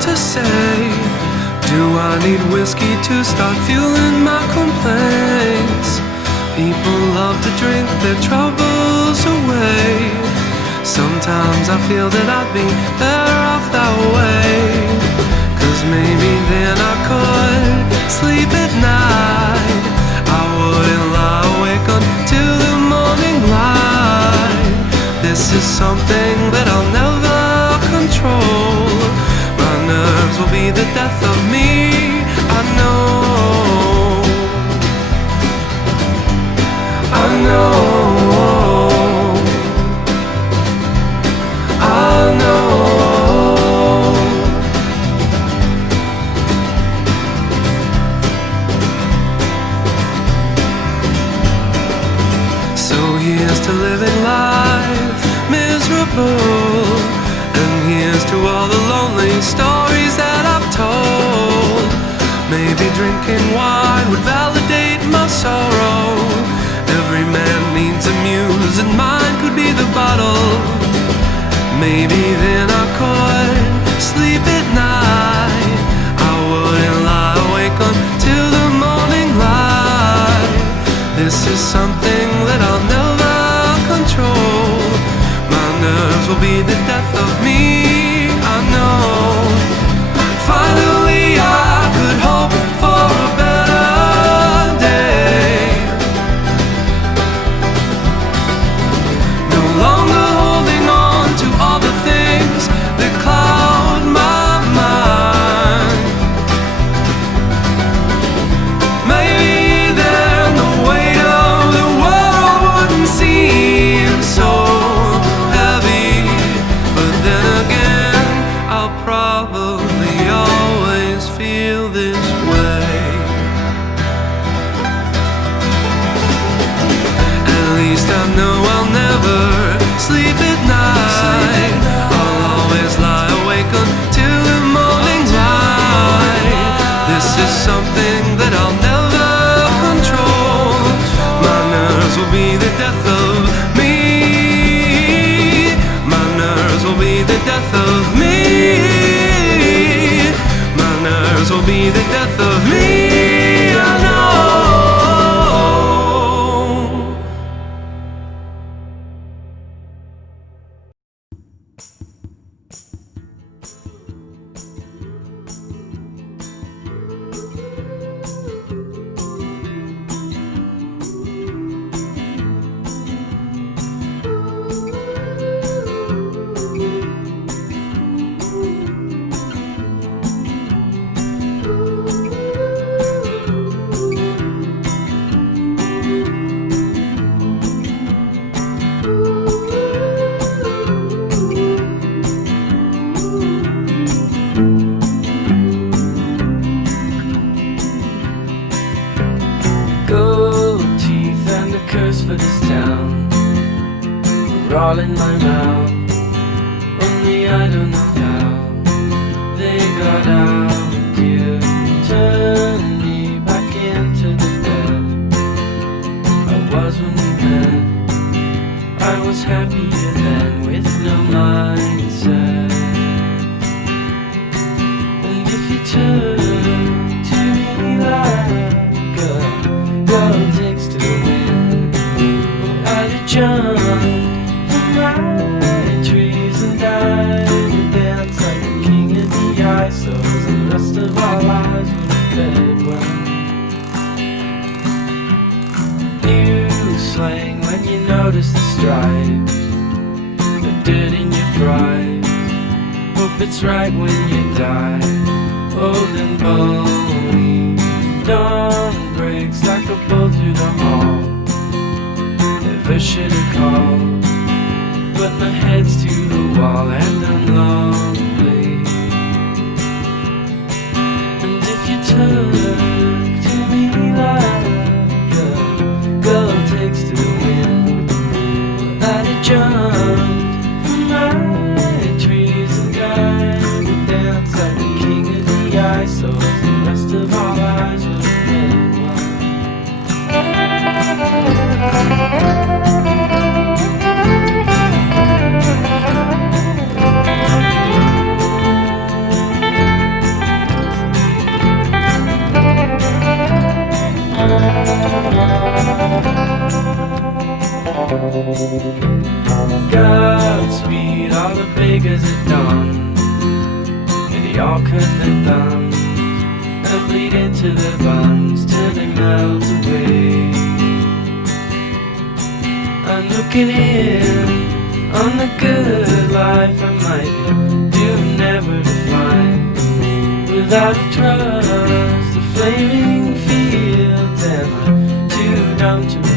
to say? Do I need whiskey to start fueling my complaints? People love to drink their troubles away. Sometimes I feel that I'd be better off that way. 'Cause maybe then I could sleep at night. I wouldn't lie awake until the morning light. This is something that I'll never control. My nerves will be the death of me, I know. I know. I know. So here's to living life miserable, and here's to all the lonely stories that I've told. Maybe drinking wine would validate my sorrow. Every man needs a muse, and mine could be the bottle. Maybe then I could sleep at night. I wouldn't lie awake until the morning light. This is something that I'll never control. My nerves will be the death of me, I know. Finally I could hope for a better day. No longer holding on to all the things that cloud my mind. Maybe then the weight of the world wouldn't seem so heavy. But then again, I'll probably always feel this way. At least I know I'll never sleep at night. I'll always lie awake until the morning light. This is something that I'll never control. My nerves will be the death of me. My nerves will be the death of me. My nerves will be the death of me, I know. Gold teeth and a curse for this town are all in my mouth. Only I don't know how they got out. You turned me back into the bed I was when we met. I was happier then with no mindset. And if you turn to me like a girl takes to the wind, well, I'd have jumped from my trees and died and danced like a king in the ice. So the rest of our lives would have fed well. New slang when you notice the stripes, the dirt in your fries. Hope it's right when you die, old and bony. Dawn breaks like a bolt through the hall. Never should have called, but my head's to the wall and I'm lonely. And if you turn to me like a girl takes to the wind, well, I'd have jumped from my trees and died and danced like the king of the ice. So as the rest of our lives would have been one. cut their thumbs and bleed into their buns till they melt away. I'm looking in on the good life I might be doomed never to find. Without a trust, the flaming fields, am I too dumb to